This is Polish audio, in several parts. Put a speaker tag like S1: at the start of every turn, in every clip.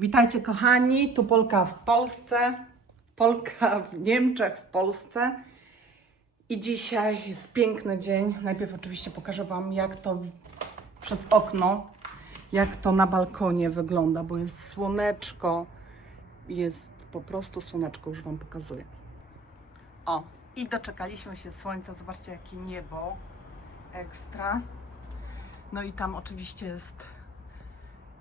S1: Witajcie kochani, tu Polka w Polsce, Polka w Niemczech, w Polsce. I dzisiaj jest piękny dzień. Najpierw oczywiście pokażę Wam, jak to przez okno, jak to na balkonie wygląda, bo jest słoneczko, jest po prostu słoneczko, już Wam pokazuję. O, i doczekaliśmy się słońca, zobaczcie jakie niebo, ekstra. No i tam oczywiście jest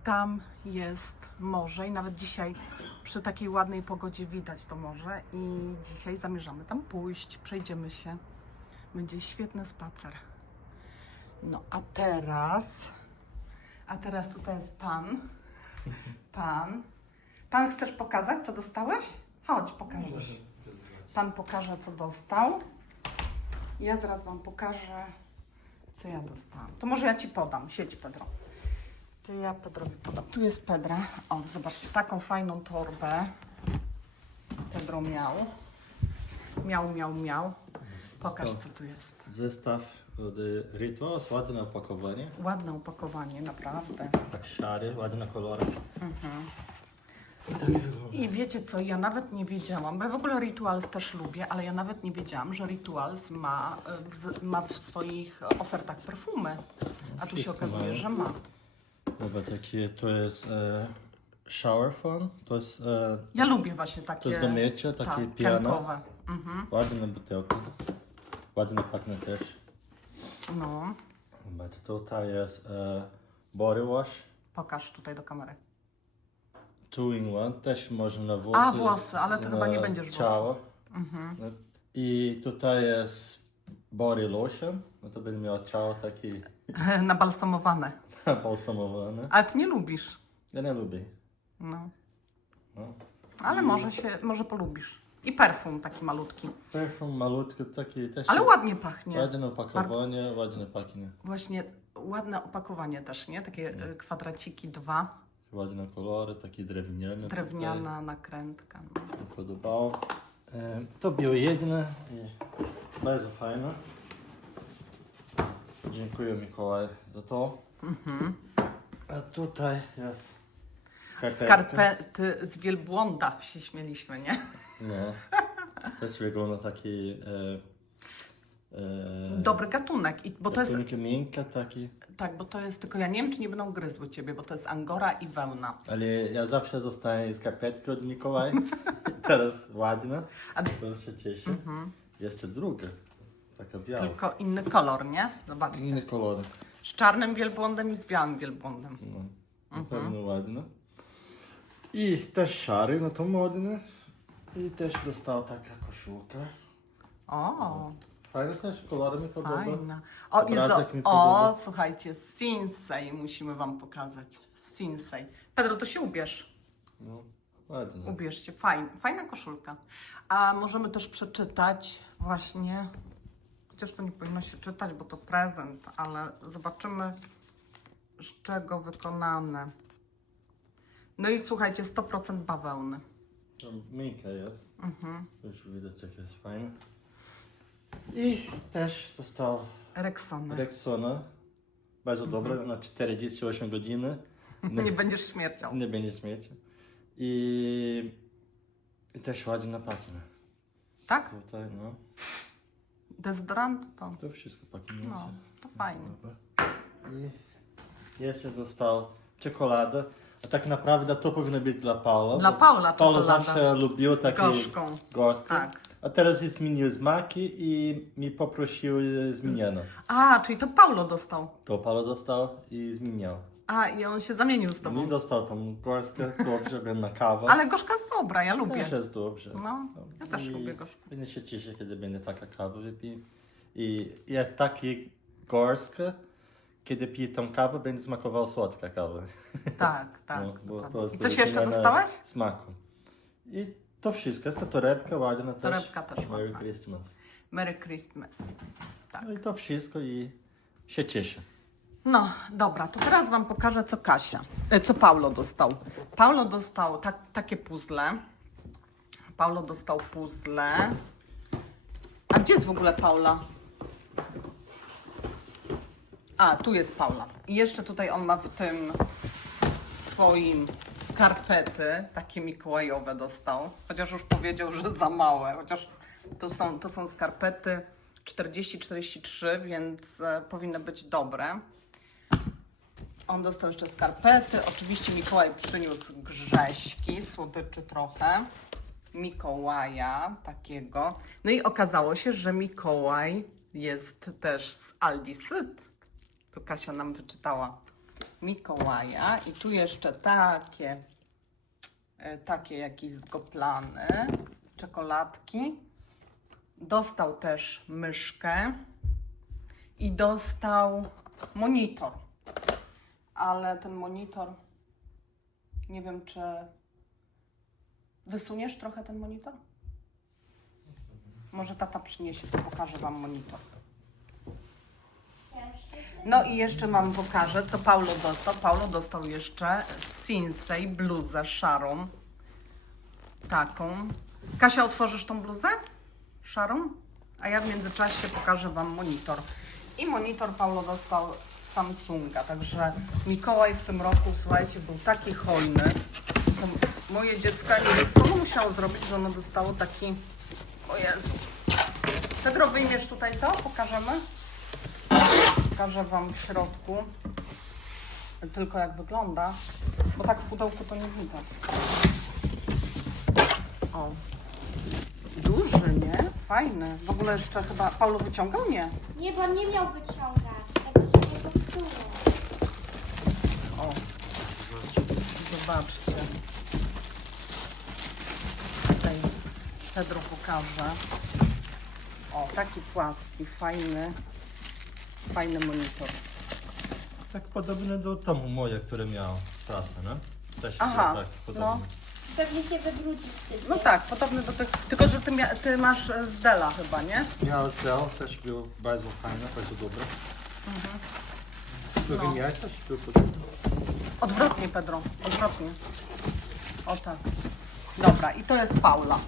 S1: tam jest morze i nawet dzisiaj przy takiej ładnej pogodzie widać to morze i dzisiaj zamierzamy tam pójść, przejdziemy się. Będzie świetny spacer. No a teraz, a teraz tutaj jest pan. Pan. Pan chcesz pokazać, co dostałeś? Chodź, pokażesz. Pan pokaże, co dostał. Ja zaraz Wam pokażę, co ja dostałam. To może ja Ci podam. Siedź, Pedro. To ja Pedrowi podam. Tu jest Pedra. O, zobaczcie, taką fajną torbę Pedro miał. Miał, miał, miał. Pokaż, co tu jest.
S2: Zestaw od Rituals, ładne opakowanie,
S1: Ładne opakowanie, naprawdę.
S2: tak szary, ładne kolory.
S1: I wiecie co, ja nawet nie wiedziałam, bo ja w ogóle Rituals też lubię, ale ja nawet nie wiedziałam, że Rituals ma, e, ma w swoich ofertach perfumy. A tu się okazuje, że ma.
S2: Zobacz jakie to jest e, shower phone, to jest, e,
S1: Ja lubię właśnie takie.
S2: to jest do mycia, takie
S1: tak,
S2: piano.
S1: Mhm.
S2: Ładne butelki, ładne pachnie też.
S1: No,
S2: Zobacz, tutaj jest e, body wash,
S1: pokaż tutaj do kamery.
S2: two in one, też można na włosy.
S1: A, włosy, ale to chyba nie będziesz
S2: ciało.
S1: Mhm.
S2: No, I tutaj jest body lotion, no to będzie miał ciało taki
S1: Nabalsamowane.
S2: balsamowane.
S1: Ale ty nie lubisz.
S2: Ja nie lubię.
S1: No.
S2: No.
S1: Ale może się, może polubisz. I perfum taki malutki.
S2: Perfum malutko, taki też.
S1: Ale ładnie pachnie.
S2: Ładne opakowanie, ładne pachnie.
S1: Właśnie ładne opakowanie też, nie? Takie e, kwadraciki dwa,
S2: Ładne kolory, takie drewniane.
S1: drewniana nakrętka. No.
S2: Tutaj mi podobało. E, To było jedne i bardzo fajne. Dziękuję Mikołaj za to. A tutaj jest skarpetka.
S1: Skarpety z wielbłąda się śmieliśmy, nie?
S2: No. Też wygląda taki... E, e,
S1: Dobry gatunek, I, bo to jest,
S2: Takie miękkie, taki.
S1: tak, bo to jest, tylko ja nie wiem, czy nie będą gryzły ciebie, bo to jest angora i wełna.
S2: Ale ja zawsze zostaję skarpetkę od Mikołaj. Teraz ładne.
S1: A
S2: To się cieszę. Jeszcze druga. Taka biała.
S1: tylko inny kolor, nie? Zobaczcie.
S2: Inny kolor.
S1: Z czarnym wielbłądem i z białym wielbłądem.
S2: No. Na pewno ładne. I też szary, no to modne. I też dostał taka koszulka.
S1: O,
S2: Fajne też, kolory mi podoba.
S1: fajna. O, i zo-
S2: mi
S1: o
S2: podoba.
S1: słuchajcie, Sinsei musimy wam pokazać. Sinsei. Pedro, to się ubierz.
S2: No, ładne.
S1: Ubierzcie, fajna, fajna koszulka. A możemy też przeczytać właśnie, chociaż to nie powinno się czytać, bo to prezent, ale zobaczymy z czego wykonane. No i słuchajcie, 100% bawełny.
S2: To miękka jest.
S1: Mhm.
S2: Już widać jak jest fajne. I też dostał
S1: Rexona.
S2: Rexona. Bardzo dobre, na 48 godziny.
S1: Nie będziesz śmierciał.
S2: Nie będzie śmieci. I, I też ładnie pachnie.
S1: Tak?
S2: Tutaj, no.
S1: Dezodorant to.
S2: To wszystko pachnie.
S1: No, to fajnie.
S2: I jeszcze dostał czekoladę. A tak naprawdę to powinno być dla Paula.
S1: Dla
S2: bo
S1: Paula
S2: Paul
S1: czekolada.
S2: zawsze lubił takie
S1: Gorzką.
S2: gorskie.
S1: Tak.
S2: A teraz jest zmienił smaki i mi poprosił e, zmieniono.
S1: A, czyli to Paulo dostał.
S2: To Paul dostał i zmieniał.
S1: A, i on się zamienił z tobą.
S2: dostał tą gorskę, dobrze, będę na kawę.
S1: Ale gorzka jest dobra, ja lubię.
S2: Też jest dobrze.
S1: No, ja też
S2: I
S1: lubię gorzką.
S2: Będę się cieszyć, kiedy będę taka kawa wypił. I jak taki gorska, kiedy piję tą kawę, będzie smakował słodka kawa.
S1: Tak, tak.
S2: No, bo
S1: tak.
S2: to
S1: I coś jeszcze
S2: zmiana
S1: dostałeś?
S2: Smaku. I to wszystko. Jest to torebka ładna też.
S1: Torebka też
S2: Merry
S1: ładna.
S2: Christmas.
S1: Merry Christmas. Tak.
S2: No i to wszystko i się cieszę.
S1: No, dobra, to teraz Wam pokażę, co Kasia, e, co Paulo dostał. Paulo dostał tak, takie puzzle. Paulo dostał puzzle. A gdzie jest w ogóle Paula? A, tu jest Paula. I jeszcze tutaj on ma w tym swoim skarpety, takie mikołajowe dostał. Chociaż już powiedział, że za małe. Chociaż to są, to są skarpety 40-43, więc e, powinny być dobre. On dostał jeszcze skarpety. Oczywiście Mikołaj przyniósł grześki, słodyczy trochę. Mikołaja takiego. No i okazało się, że Mikołaj jest też z Aldi Syt. Tu Kasia nam wyczytała Mikołaja. I tu jeszcze takie, e, takie jakieś zgoplany, czekoladki. Dostał też myszkę i dostał monitor. Ale ten monitor, nie wiem czy wysuniesz trochę ten monitor? Może tata przyniesie, to pokażę Wam monitor. No i jeszcze Wam pokażę, co Paulo dostał. Paulo dostał jeszcze Sinsei bluzę szarą. Taką. Kasia, otworzysz tą bluzę? Szarą? A ja w międzyczasie pokażę Wam monitor. I monitor Paulo dostał Samsunga, także Mikołaj w tym roku, słuchajcie, był taki hojny. Moje dziecka, nie wiem, co ono musiało zrobić, że ono dostało taki... O Jezu. Pedro, wyjmiesz tutaj to? Pokażemy? Pokażę Wam w środku. Tylko jak wygląda, bo tak w pudełku to nie widać. O. Duży, nie? Fajny. W ogóle jeszcze chyba Paulo wyciągał? Nie.
S3: Nie, bo nie miał wyciągać.
S1: O. Zobaczcie. Tutaj Pedro pokaże. O, taki płaski, fajny, fajny monitor.
S2: Tak podobny do tomu moje, które miał trasy, nie? Też
S1: Aha,
S2: tak
S1: no.
S2: podobny.
S3: Pewnie się wybrudzi wtedy.
S1: No tak, podobny do tych, tylko że ty, mia- ty masz z Dela chyba, nie?
S2: Miał zdał, też był bardzo fajny, bardzo dobry.
S1: Mhm.
S2: No.
S1: No.
S2: Podobny.
S1: Odwrotnie, Pedro, odwrotnie. O tak. Dobra, i to jest Paula.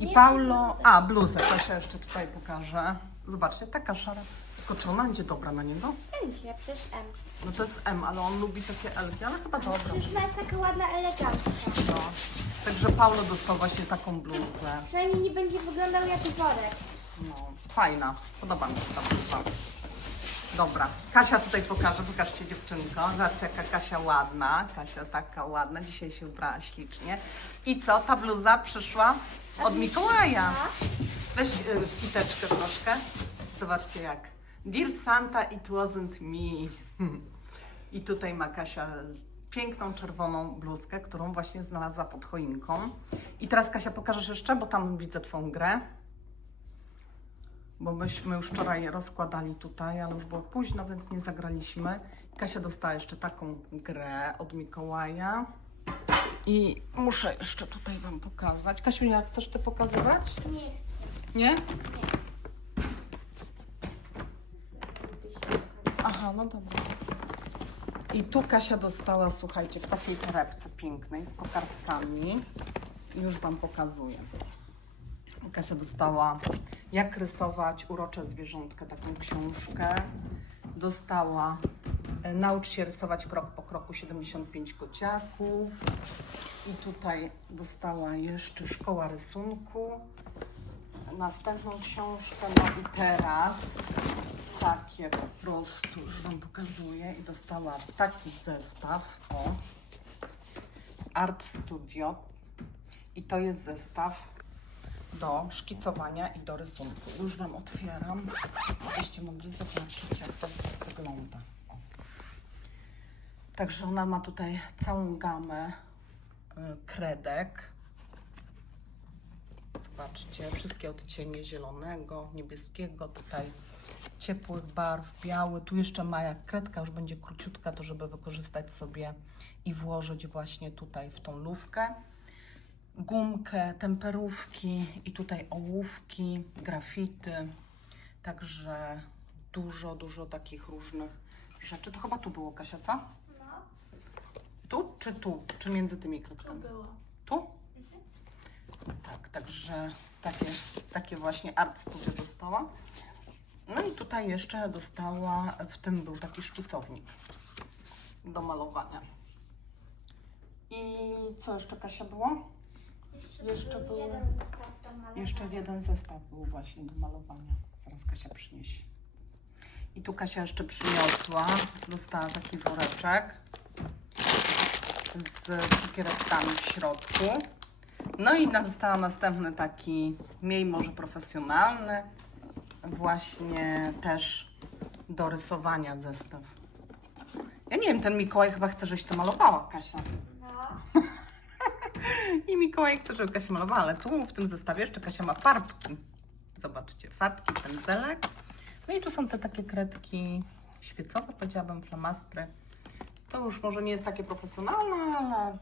S1: I Paulo... A, bluzę, Kasia jeszcze tutaj pokażę. Zobaczcie, taka szara. Tylko czy ona będzie dobra na niego?
S3: Będzie, przez M.
S1: No to jest M, ale on lubi takie L, ale chyba dobra.
S3: Przecież ona jest taka ładna, elegancka.
S1: No. Także Paulo dostał właśnie taką bluzę.
S3: Przynajmniej nie będzie wyglądał jak worek.
S1: No, fajna. Podoba mi się ta bluza. Dobra, Kasia tutaj pokaże, pokażcie dziewczynko. Zobaczcie jaka Kasia ładna. Kasia taka ładna, dzisiaj się ubrała ślicznie. I co, ta bluza przyszła od Mikołaja. Weź y, kiteczkę troszkę. Zobaczcie jak. Dear Santa, it wasn't me. I tutaj ma Kasia piękną czerwoną bluzkę, którą właśnie znalazła pod choinką. I teraz Kasia pokażesz jeszcze, bo tam widzę Twoją grę. Bo myśmy już wczoraj rozkładali tutaj, ale już było późno, więc nie zagraliśmy. Kasia dostała jeszcze taką grę od Mikołaja. I muszę jeszcze tutaj Wam pokazać. Kasiu, jak chcesz Ty pokazywać?
S3: Nie chcę.
S1: Nie? Aha, no dobra. I tu Kasia dostała, słuchajcie, w takiej torebce pięknej z kokardkami. Już Wam pokazuję. Kasia dostała Jak rysować urocze zwierzątkę, taką książkę. Dostała e, Naucz się rysować krok po kroku 75 kociaków. I tutaj dostała jeszcze Szkoła rysunku następną książkę. No i teraz takie po prostu już Wam pokazuję i dostała taki zestaw. O, Art Studio. I to jest zestaw do szkicowania i do rysunku. Już Wam otwieram, abyście mogli zobaczyć, jak to wygląda. Także ona ma tutaj całą gamę y, kredek. Zobaczcie, wszystkie odcienie zielonego, niebieskiego, tutaj ciepłych barw, biały. Tu jeszcze ma jak kredka, już będzie króciutka, to żeby wykorzystać sobie i włożyć właśnie tutaj w tą lufkę. Gumkę, temperówki i tutaj ołówki, grafity. Także dużo, dużo takich różnych rzeczy. To chyba tu było, Kasia, co?
S3: No,
S1: Tu czy tu? Czy między tymi
S3: to
S1: kredkami?
S3: było.
S1: Tu? Tak, także takie, takie właśnie art studio dostała. No i tutaj jeszcze dostała, w tym był taki szkicownik do malowania. I co jeszcze Kasia było?
S3: Jeszcze,
S1: Jeszcze
S3: był jeden zestaw do malowania.
S1: Jeszcze jeden zestaw był właśnie do malowania. Zaraz Kasia przyniesie. I tu Kasia jeszcze przyniosła, dostała taki woreczek z cukiereczkami w środku. No i dostała następny taki, mniej może profesjonalny, właśnie też do rysowania zestaw. Ja nie wiem, ten Mikołaj chyba chce, żebyś to malowała, Kasia. I Mikołaj chce, żeby Kasia malowała, ale tu w tym zestawie jeszcze Kasia ma farbki. Zobaczcie, farbki, pędzelek. No i tu są te takie kredki świecowe, powiedziałabym, flamastry. To już może nie jest takie profesjonalne, ale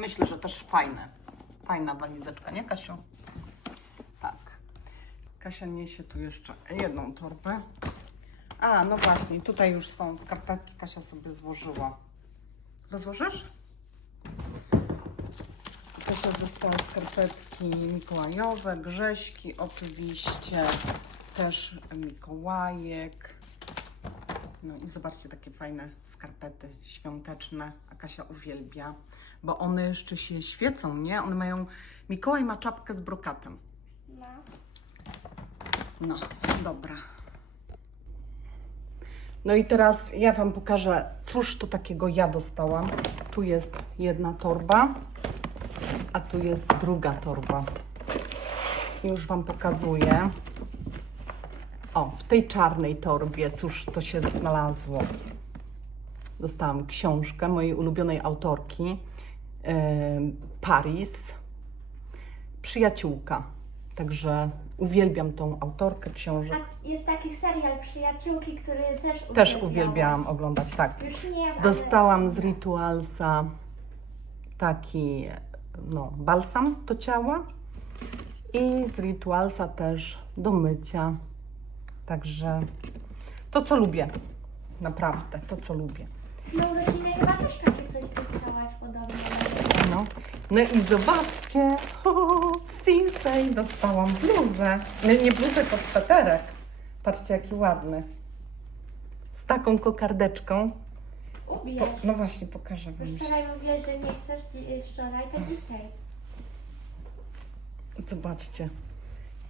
S1: myślę, że też fajne. Fajna walizeczka, nie Kasiu? Tak. Kasia niesie tu jeszcze jedną torbę. A, no właśnie, tutaj już są skarpetki, Kasia sobie złożyła. Rozłożysz? Kasia dostała skarpetki mikołajowe, grześki oczywiście, też Mikołajek. No i zobaczcie, takie fajne skarpety świąteczne, a Kasia uwielbia, bo one jeszcze się świecą, nie? One mają, Mikołaj ma czapkę z brokatem.
S3: no.
S1: No, dobra. No i teraz ja Wam pokażę, cóż to takiego ja dostałam. Tu jest jedna torba, a tu jest druga torba. Już Wam pokazuję. O, w tej czarnej torbie, cóż to się znalazło. Dostałam książkę mojej ulubionej autorki, em, Paris, Przyjaciółka. Także uwielbiam tą autorkę książek.
S3: A jest taki serial Przyjaciółki, który też
S1: Też
S3: uwielbiałaś.
S1: uwielbiałam oglądać, tak.
S3: Już nie ale-
S1: Dostałam z Ritualsa taki no, balsam do ciała i z Ritualsa też do mycia. Także to, co lubię. Naprawdę, to, co lubię.
S3: Na urodziny chyba też takie coś dostałaś podobnie.
S1: No, no i zobaczcie, o, Sinsei dostałam bluzę. Nie, nie bluzę, to sweterek. Patrzcie, jaki ładny. Z taką kokardeczką. Po, no właśnie, pokażę
S3: Już
S1: Wam.
S3: wczoraj mówiłaś, że nie chcesz, dzi- wczoraj, to dzisiaj.
S1: Zobaczcie,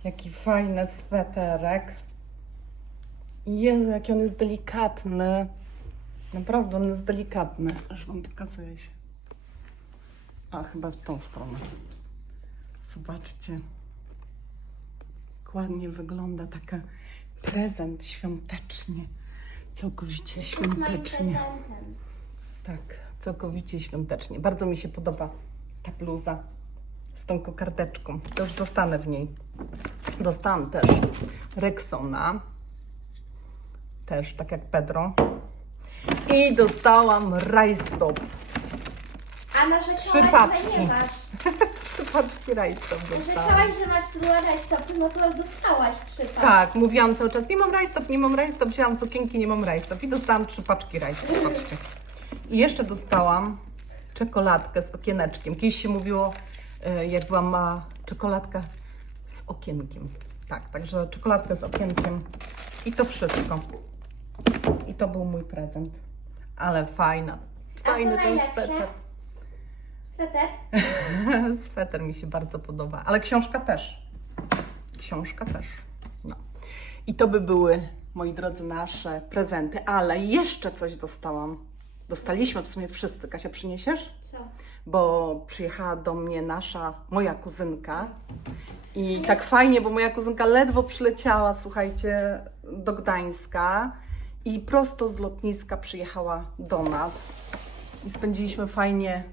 S1: jaki fajny sweterek. Jezu, jaki on jest delikatny. Naprawdę, on jest delikatny. Aż Wam pokazuję się. A, chyba w tą stronę. Zobaczcie. Jak ładnie wygląda taka prezent świątecznie. Całkowicie świątecznie. Tak, całkowicie świątecznie. Bardzo mi się podoba ta bluza z tą kokardeczką. To już zostanę w niej. Dostałam też Rexona. Też, tak jak Pedro. I dostałam rajstop.
S3: A narzekałaś,
S1: Trzy
S3: że
S1: paczki.
S3: nie masz.
S1: Trzy paczki rajstop dostałam.
S3: Narzekałaś, że masz złe rajstopy, no to dostałaś trzy paczki.
S1: Tak, mówiłam cały czas, nie mam rajstop, nie mam rajstop, wzięłam sukienki, nie mam rajstop i dostałam trzy paczki rajstop, patrzcie. I jeszcze dostałam czekoladkę z okieneczkiem. Kiedyś się mówiło, e, jak byłam mała, czekoladka z okienkiem. Tak, także czekoladkę z okienkiem i to wszystko. I to był mój prezent. Ale fajna,
S3: co
S1: fajny ten
S3: najlepsze?
S1: sweter.
S3: Sweter?
S1: Sweter mi się bardzo podoba, ale książka też. Książka też. No. I to by były, moi drodzy, nasze prezenty, ale jeszcze coś dostałam. Dostaliśmy w sumie wszyscy. Kasia, przyniesiesz?
S3: Co?
S1: Bo przyjechała do mnie nasza, moja kuzynka. I tak fajnie, bo moja kuzynka ledwo przyleciała, słuchajcie, do Gdańska i prosto z lotniska przyjechała do nas. I spędziliśmy fajnie,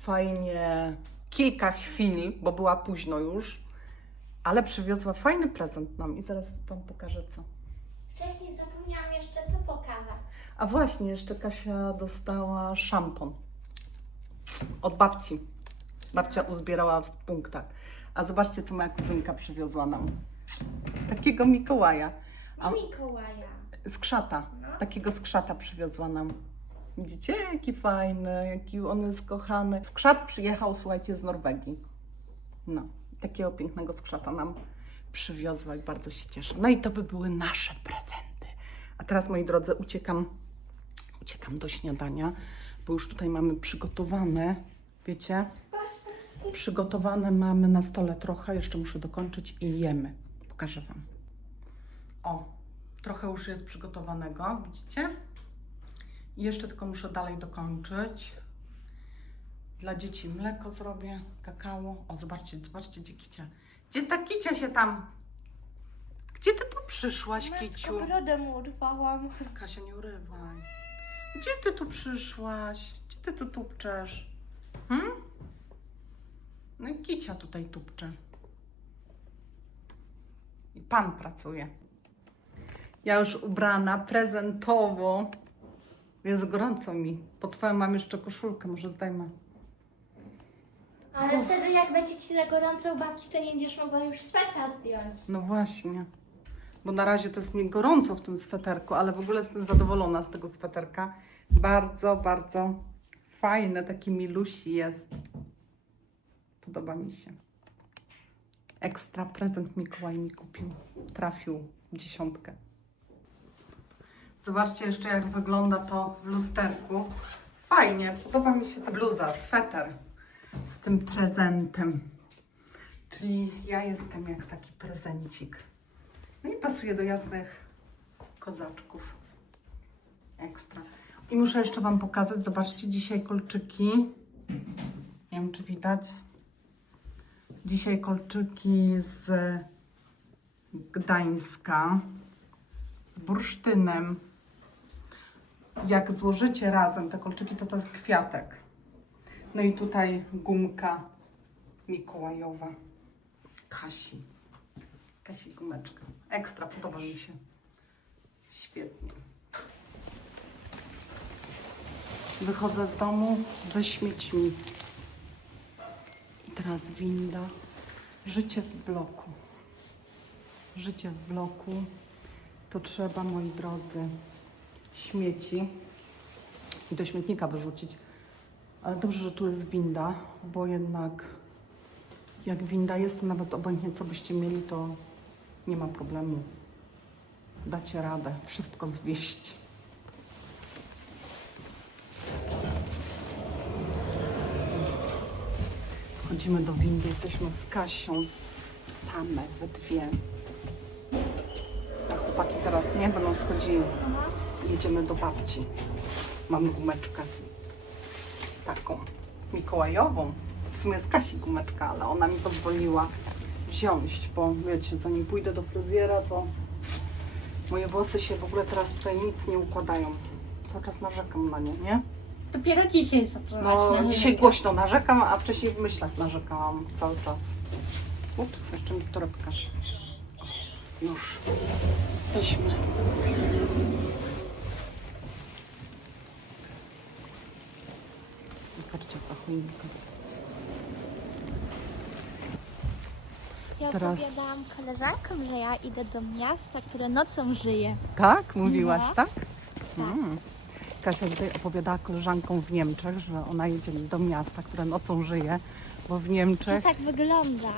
S1: fajnie kilka chwil, bo była późno już, ale przywiozła fajny prezent nam i zaraz Wam pokażę co.
S3: Wcześniej zapomniałam jeszcze co pokazać.
S1: A właśnie, jeszcze Kasia dostała szampon od babci. Babcia uzbierała w punktach. A zobaczcie, co moja kuzynka przywiozła nam. Takiego Mikołaja. A
S3: Mikołaja.
S1: skrzata. Takiego skrzata przywiozła nam. Widzicie, jaki fajny, jaki on jest kochany. Skrzat przyjechał, słuchajcie, z Norwegii. No, takiego pięknego skrzata nam przywiozła i bardzo się cieszę. No i to by były nasze prezenty. A teraz, moi drodzy, uciekam, uciekam do śniadania, bo już tutaj mamy przygotowane, wiecie? Przygotowane mamy na stole trochę, jeszcze muszę dokończyć i jemy. Pokażę Wam. O, trochę już jest przygotowanego, widzicie? Jeszcze tylko muszę dalej dokończyć. Dla dzieci mleko zrobię, kakao. O, zobaczcie, zobaczcie, gdzie Kicia. Gdzie ta Kicia się tam... Gdzie ty tu przyszłaś, Kiciu?
S3: brodę mu urwałam.
S1: Kasia, nie urywaj. Gdzie ty tu przyszłaś? Gdzie ty tu tupczesz? Hmm? No i Kicia tutaj tupcze. I pan pracuje. Ja już ubrana prezentowo. Jest gorąco mi. Pod spodem mam jeszcze koszulkę, może zdejmę.
S3: Ale wtedy jak będzie ci za gorąco u babci, to nie będziesz mogła już swetra zdjąć.
S1: No właśnie. Bo na razie to jest mi gorąco w tym sweterku, ale w ogóle jestem zadowolona z tego sweterka. Bardzo, bardzo fajny, taki milusi jest. Podoba mi się. Ekstra prezent Mikołaj mi kupił. Trafił w dziesiątkę. Zobaczcie jeszcze jak wygląda to w lusterku. Fajnie, podoba mi się ta bluza, sweter z tym prezentem. Czyli ja jestem jak taki prezencik. No i pasuje do jasnych kozaczków. Ekstra. I muszę jeszcze Wam pokazać, zobaczcie, dzisiaj kolczyki. Nie wiem, czy widać. Dzisiaj kolczyki z Gdańska, z bursztynem. Jak złożycie razem te kolczyki, to to jest kwiatek. No i tutaj gumka mikołajowa. Kasi. Kasi gumeczka. Ekstra, podoba mi się. Świetnie. Wychodzę z domu ze śmiećmi. I teraz winda. Życie w bloku. Życie w bloku. To trzeba, moi drodzy, śmieci i do śmietnika wyrzucić. Ale dobrze, że tu jest winda, bo jednak jak winda jest, to nawet obojętnie co byście mieli, to nie ma problemu. Dacie radę wszystko zwieść. Wchodzimy do windy, jesteśmy z Kasią same we dwie. A chłopaki zaraz nie będą schodzili. Jedziemy do babci. Mam gumeczkę taką mikołajową. W sumie jest Kasi gumeczka, ale ona mi pozwoliła wziąć, bo wiecie, zanim pójdę do fryzjera, to moje włosy się w ogóle teraz tutaj nic nie układają. Cały czas narzekam na nie, nie?
S3: Dopiero dzisiaj zaczęłaś
S1: No,
S3: narzekać.
S1: dzisiaj głośno narzekam, a wcześniej w myślach narzekałam cały czas. Ups, jeszcze mi torebka. Już jesteśmy. Jaka choinka.
S3: Ja
S1: Teraz-
S3: opowiadałam koleżankom, że ja idę do miasta, które nocą żyje.
S1: Tak? Mówiłaś,
S3: No.
S1: tak? Mm. Kasia tutaj opowiadała koleżankom w Niemczech, że ona jedzie do miasta, które nocą żyje, bo w
S3: Że
S1: Niemczech,
S3: tak wygląda.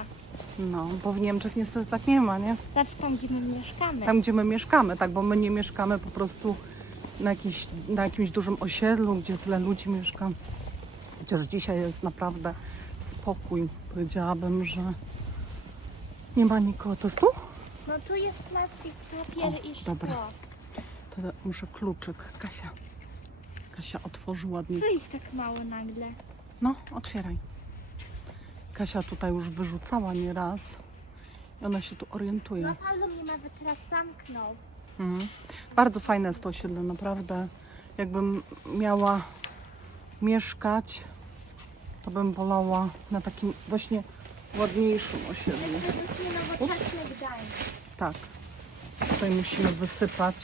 S1: no, bo w Niemczech niestety tak nie ma, nie?
S3: Znaczy tam, gdzie my mieszkamy.
S1: Tam, gdzie my mieszkamy, tak, bo my nie mieszkamy po prostu na, jakiś, na jakimś dużym osiedlu, gdzie tyle ludzi mieszka. Chociaż dzisiaj jest naprawdę spokój. Powiedziałabym, że nie ma nikogo. To jest tu?
S3: No tu jest plastik, papier
S1: O,
S3: i szkło.
S1: dobra. To muszę kluczyk. Kasia. Kasia otworzy ładnie.
S3: Co ich tak mało nagle?
S1: No, otwieraj. Kasia tutaj już wyrzucała nieraz. I ona się tu orientuje.
S3: No Paulo mnie nawet teraz zamknął.
S1: Mhm. Bardzo fajne jest to osiedle, naprawdę. Jakbym miała mieszkać, to bym wolała na takim właśnie ładniejszym osiedlu. Tak. Tutaj musimy wysypać.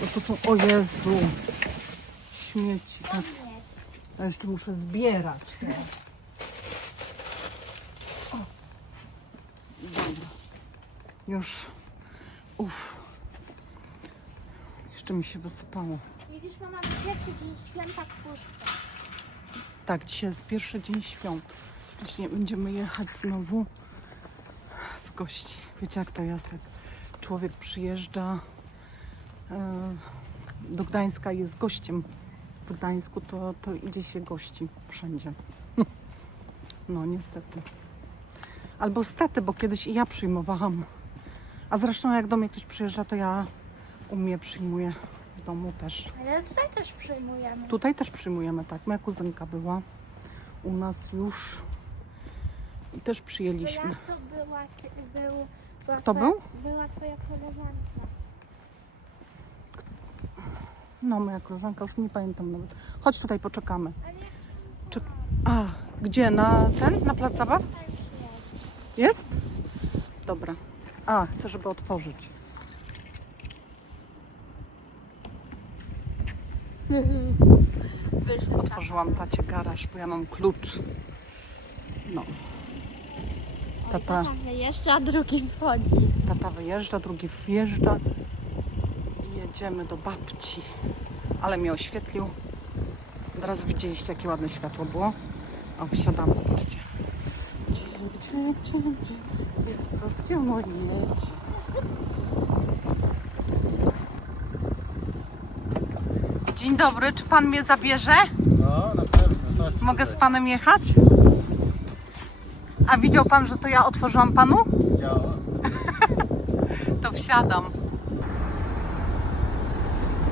S1: Bo tu są, o Jezu, śmieci. Tak. Ja jeszcze muszę zbierać. No. O. Dobra. Już. Uff. Jeszcze mi się wysypało.
S3: Widzisz, mama, dzień święta w puszce.
S1: Tak, dzisiaj jest pierwszy dzień świąt. Właśnie będziemy jechać znowu w gości. Wiecie jak to jest, jak człowiek przyjeżdża e, do Gdańska i jest gościem w Gdańsku to, to idzie się gości wszędzie. No niestety. Albo stety, bo kiedyś i ja przyjmowałam. A zresztą jak do mnie ktoś przyjeżdża, to ja u mnie przyjmuję w domu też.
S3: Ale tutaj też przyjmujemy.
S1: Tutaj też przyjmujemy, tak. Moja kuzynka była u nas już i też przyjęliśmy.
S3: Była to była, był, była
S1: Kto
S3: twoja,
S1: był?
S3: Była twoja koleżanka.
S1: No, moja koleżanka, już nie pamiętam nawet. Chodź tutaj, poczekamy. Czy... A, gdzie? Na ten? Na plac zabaw?
S3: Jest?
S1: Dobra. A, chcę, żeby otworzyć. Otworzyłam tacie garaż, bo ja mam klucz. No. Tata,
S3: Jeszcze, a drugi wchodzi.
S1: tata wyjeżdża, drugi wjeżdża i jedziemy do babci. Ale mnie oświetlił. Od razu widzieliście, jakie ładne światło było. O, wsiadamy, patrzcie. Gdzie, gdzie, gdzie, gdzie? Jezu, gdzie ono jedzie? Dobry, czy pan mnie zabierze?
S2: No, na pewno. Chodź
S1: Mogę z
S2: tutaj.
S1: panem jechać? A widział pan, że to ja otworzyłam panu?
S2: Działa.
S1: To wsiadam.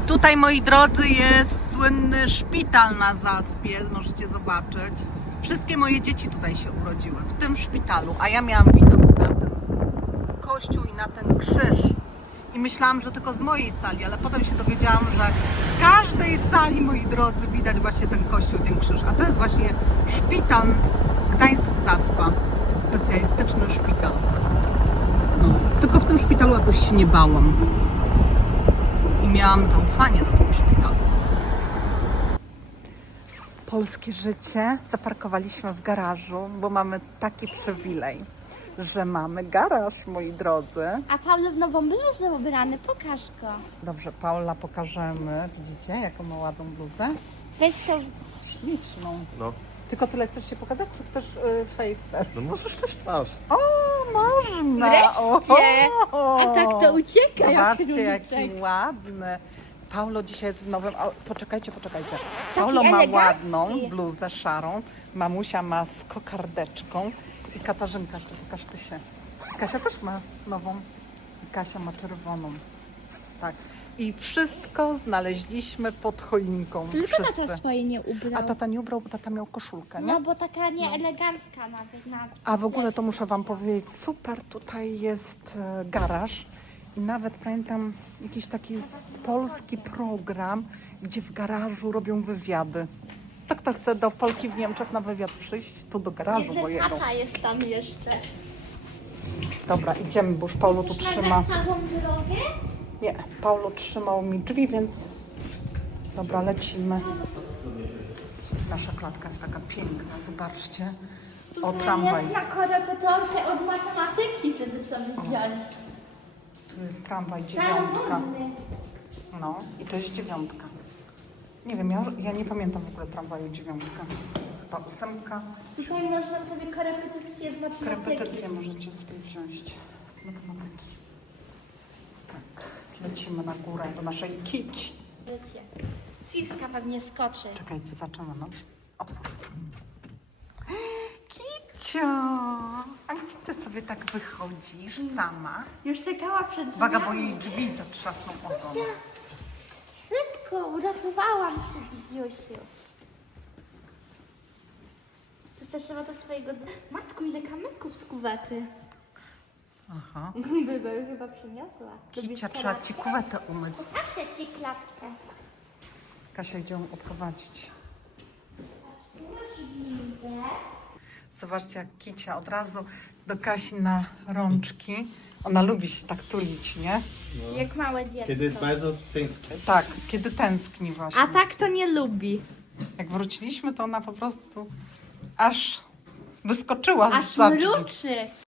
S1: Tutaj, moi drodzy, jest słynny szpital na Zaspie. Możecie zobaczyć. Wszystkie moje dzieci tutaj się urodziły, w tym szpitalu. A ja miałam widok na ten kościół i na ten krzyż. I myślałam, że tylko z mojej sali, ale potem się dowiedziałam, że z każdej sali, moi drodzy, widać właśnie ten kościół ten krzyż. A to jest właśnie szpital Gdańsk-Zaspa. Specjalistyczny szpital. No, tylko w tym szpitalu jakoś się nie bałam. I miałam zaufanie do tego szpitalu. Polskie życie zaparkowaliśmy w garażu, bo mamy taki przywilej, że mamy garaż, moi drodzy.
S3: A Paweł z nową bluzę ubrany, pokaż go.
S1: Dobrze, Paula pokażemy. Widzicie, jaką ma ładną bluzę?
S3: Weź to,
S1: Śliczną.
S2: No,
S1: Tylko tyle chcesz się pokazać, czy chcesz y, face też?
S2: no możesz też twarz.
S1: O, można!
S3: Wreszcie!
S1: O!
S3: a tak to ucieka. jak
S1: Zobaczcie, jaki
S3: króliczek.
S1: ładny. Paulo dzisiaj jest w nowym. O, poczekajcie, poczekajcie. Paulo ma
S3: elegancki.
S1: ładną bluzę szarą. Mamusia ma z kokardeczką. I Katarzynka, pokaż ty się. Kasia też ma nową. Kasia ma czerwoną. Tak. I wszystko znaleźliśmy pod choinką.
S3: Tylko
S1: Wszyscy.
S3: tata swoje nie ubrał.
S1: A tata nie ubrał, bo tata miał koszulkę, nie?
S3: No bo taka nieelegancka nawet. Na
S1: A w ogóle to muszę Wam powiedzieć, super tutaj jest e, garaż i nawet pamiętam jakiś taki polski program, gdzie w garażu robią wywiady. To kto chce do Polki w Niemczech na wywiad przyjść, tu do garażu
S3: Jeden
S1: mojego.
S3: tata jest tam jeszcze.
S1: Dobra, idziemy, bo już Paulo tu trzyma.
S3: Na samą drogę?
S1: Nie, Paulo trzymał mi drzwi, więc dobra, lecimy. Nasza klatka jest taka piękna, zobaczcie. O, tramwaj.
S3: Jest na korepetorkę od matematyki, żeby sobie wziąć.
S1: Tu jest tramwaj, dziewiątka. No, i to jest dziewiątka. Nie wiem, ja, ja nie pamiętam w ogóle tramwaju dziewiątka. Chyba ósemka.
S3: Tutaj można sobie korepetycję z matematyki.
S1: Korepetycje możecie sobie wziąć z matematyki. Tak, lecimy na górę do naszej kici.
S3: Wiecie, Siska pewnie skoczy.
S1: Czekajcie, zaczynamy, no. Otwórz. Kicio! A gdzie ty sobie tak wychodzisz sama?
S3: Już czekała przed drzwiami.
S1: Uwaga, bo jej drzwi zatrzasną ogon.
S3: Szybko, uratowałam się, Jósiu. To też trzeba do swojego... Matku, ile kamyków z kuwety.
S1: Aha.
S3: By go chyba przyniosła.
S1: Kicia, trzeba ci kuwetę umyć.
S3: Kasia ci klatkę.
S1: Kasia idzie ją odprowadzić. Zobaczcie, jak Kicia od razu do Kasi na rączki. Ona lubi się tak tulić, nie?
S3: Jak małe dziecko.
S2: Kiedy bardzo tęskni.
S1: Tak, kiedy tęskni właśnie.
S3: A tak to nie lubi.
S1: Jak wróciliśmy, to ona po prostu aż wyskoczyła
S3: Aż
S1: z drzwi.
S3: mruczy.